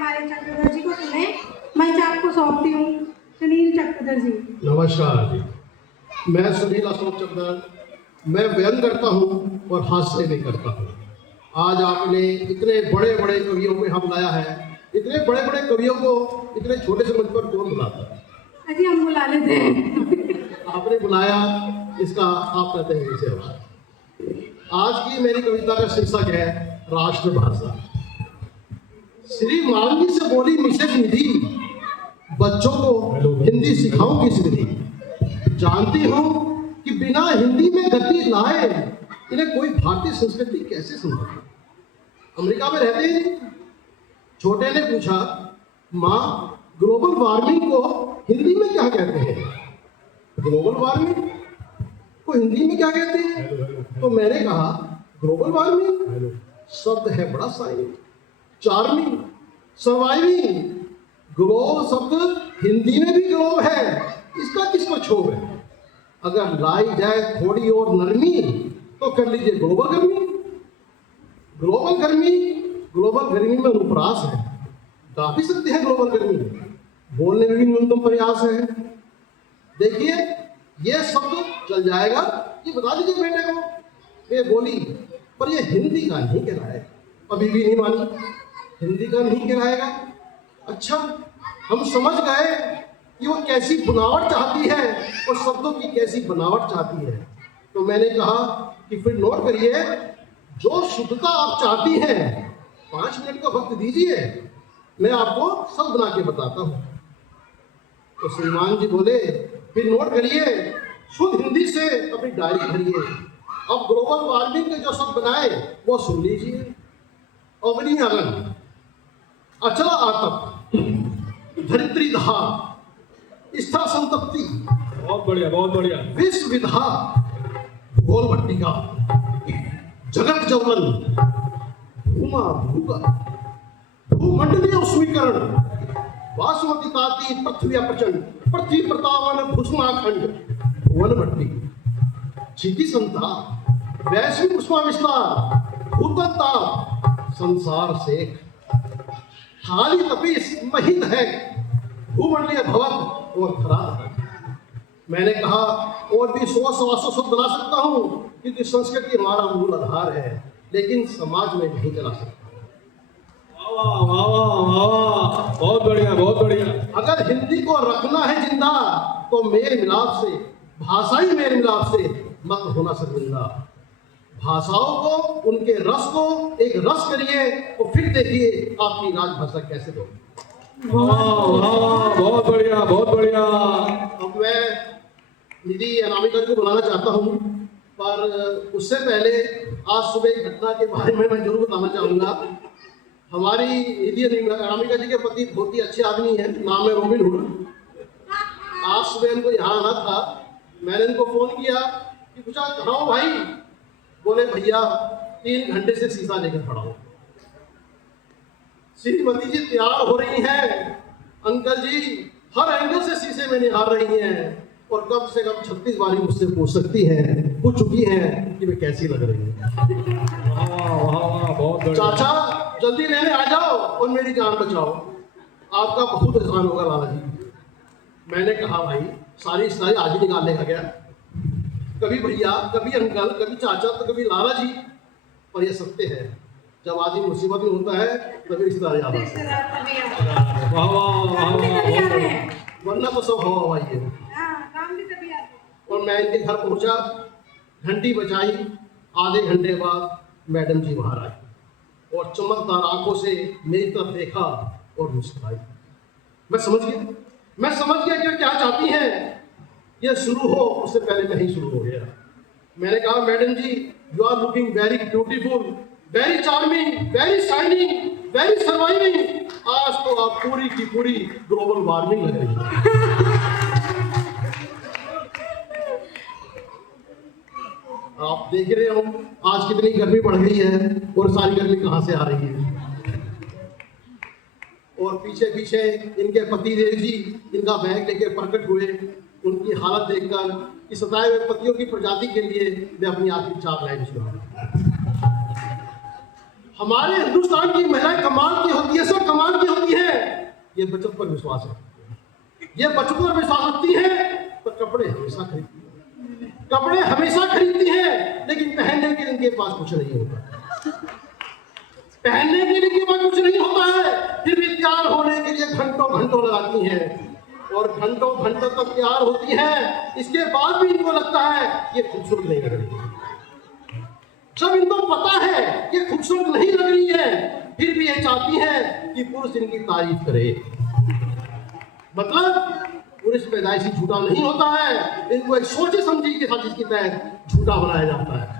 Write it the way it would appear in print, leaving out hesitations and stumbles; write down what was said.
हमारे चक्रधर जी को सुने। मंच आपको सौंपती हूँ। सुनील चक्रधर जी। नमस्कार जी, मैं सुनील अशोक चक्रधर। मैं व्यंग करता हूँ और हास्य भी करता हूँ। आज आपने इतने बड़े बड़े कवियों को यहाँ बुलाया है। इतने बड़े बड़े कवियों को इतने छोटे से मंच पर कौन बुलाता है? अजी हम बुला लेते हैं। आपने बुलाया, इसका आप कहते हैं इसे आभार। आज की मेरी कविता का शीर्षक है राष्ट्रभाषा। श्री मान जी से बोली मिसेज निधि, बच्चों को हिंदी सिखाऊं किस विधि। जानती हूँ कि बिना हिंदी में गति लाए इन्हें कोई भारतीय संस्कृति कैसे समझे। अमेरिका में रहते हैं। छोटे ने पूछा, माँ ग्लोबल वार्मिंग को हिंदी में क्या कहते हैं? ग्लोबल वार्मिंग को हिंदी में क्या कहते हैं? तो मैंने कहा, ग्लोबल वार्मिंग शब्द है बड़ा साइनिंग, चार्मिंग, सर्वाइविंग। ग्लोब शब्द हिंदी में भी ग्लोब है, इसका किस पर क्षोभ है? अगर लाई जाए थोड़ी और नरमी तो कर लीजिए ग्लोबल गर्मी। ग्लोबल गर्मी में अनुप्रास है, गा भी सकते हैं ग्लोबल गर्मी, बोलने में भी न्यूनतम प्रयास है। देखिए ये शब्द चल जाएगा, ये बता दीजिए बेटे को। ये बोली, पर ये हिंदी का नहीं कहलाएगा। अभी भी नहीं मानी, हिंदी का नहीं कहलाएगा। अच्छा, हम समझ गए कि वो कैसी बनावट चाहती है और शब्दों की कैसी बनावट चाहती है। तो मैंने कहा कि फिर नोट करिए, जो शुद्धता आप चाहती हैं 5 मिनट का वक्त दीजिए, मैं आपको सब बना के बताता हूँ। तो श्रीमान जी बोले, फिर नोट करिए, शुद्ध हिंदी से अपनी डायरी भरिए। अब ग्लोबल वार्मिंग के जो शब्द बनाए वो सुन लीजिए। अग्नि अगन, अचल आतप, धरित्री दहा, स्था संतप्ति, बहुत बढ़िया, बहुत बढ़िया। विश्व विधा, भूगोल भट्टिका, जगत जवन, भूमा भूगा, भूमंडलीय उष्मीकरण, वासुमती ताती, पृथ्वी प्रचंड, पृथ्वी प्रतावन, भूष्माखंड, भुवन भट्टी, क्षिति संताप, वैश्विक उष्मा विस्तार, भूतताप, संसार शेख, हाली तपीस, महित है, भूमंडलीय भवक और खराब है। मैंने कहा और भी 100-125 शब्द बना सकता हूँ, क्योंकि संस्कृति हमारा मूल आधार है, लेकिन समाज में नहीं चला सकता। वाह वाह वाह वाह, बहुत बढ़िया, बहुत बढ़िया। अगर हिंदी को रखना है जिंदा तो मेल मिलाप से, भाषाई मेल मिलाप से मत होना शर्मिंदा। भाषाओं को, उनके रस को एक रस करिए और फिर देखिए आपकी राजभाषा कैसे होगी। वाह वाह, बहुत बढ़िया, बहुत बढ़िया। अब मैं निधि अनामिका को बुलाना चाहता हूँ, पर उससे पहले आज सुबह एक घटना के बारे में मैं जरूर बताना चाहूँगा। हमारी निधि अनामिका जी के पति बहुत ही अच्छे आदमी हैं, नाम है रॉबिन हुड। आज सुबह इनको यहाँ आना था, मैंने इनको फोन किया कि पूछा, कहाँ हो भाई? बोले, भैया 3 घंटे से शीशा लेकर खड़ा हूँ। श्रीमती जी तैयार हो रही हैं, अंकल जी हर एंगल से शीशे में निहार रही हैं और कम से कम 36 बारी मुझसे पूछ सकती हैं, पूछ चुकी हैं कि मैं कैसी लग रही हूँ। वाह वाह वाह, बहुत बढ़िया। चाचा जल्दी लेने आ जाओ और मेरी जान बचाओ, आपका बहुत एहसान होगा लाला जी। मैंने कहा, भाई सारी आज ही निकालने का क्या? कभी भैया, कभी अंकल, कभी चाचा, तो कभी लाला जी। पर यह सत्य है, जब आदमी मुसीबत में होता है तभी रिश्तेदार याद आते हैं। वाह वाह वाह, बहुत बढ़िया। वरना तो सब हवा हवाई है। और मैं इनके घर पहुंचा, घंटी बजाई, आधे घंटे बाद मैडम जी बाहर आई और चमकदार आंखों से मेरी तरफ देखा और मुस्कुराई। मैं समझ गया कि क्या चाहती हैं। ये शुरू हो उससे पहले मैं ही शुरू हो गया। मैंने कहा, madam ji you are looking very beautiful, very charming, very shining, very surviving. आज तो आप पूरी की पूरी ग्लोबल वार्मिंग लग रही है। आप देख रहे हो आज कितनी गर्मी बढ़ गई है और सारी गर्मी कहाँ से आ रही है। और पीछे पीछे इनके पति देव जी इनका बैग लेकर प्रकट हुए। उनकी हालत देखकर इस सताए हुए पतियों की प्रजाति के लिए वे अपनी आखिरी 4 लाइन सुना। हमारे हिंदुस्तान की महिलाएं कमाल की होती है, सब कमाल की होती ये बचत पर विश्वास है, ये बचत पर विश्वास रखती है तो कपड़े हमेशा खरीदती है, कपड़े हमेशा खरीदती है, लेकिन पहनने के लिए इनके पास कुछ नहीं होता, पहनने के लिए इनके पास कुछ नहीं होता है, फिर भी तैयार होने के लिए घंटों घंटों लगाती है और घंटों घंटों तक तैयार होती है, इसके बाद भी इनको लगता है ये खूबसूरत नहीं लग रही है। जब इनको पता है ये खूबसूरत नहीं लग रही है, फिर भी ये चाहती है कि पुरुष इनकी तारीफ करे। मतलब पुरुष पैदाइशी झूठा नहीं होता है, इनको एक सोचे समझी के साथ इसके तहत झूठा बनाया जाता है।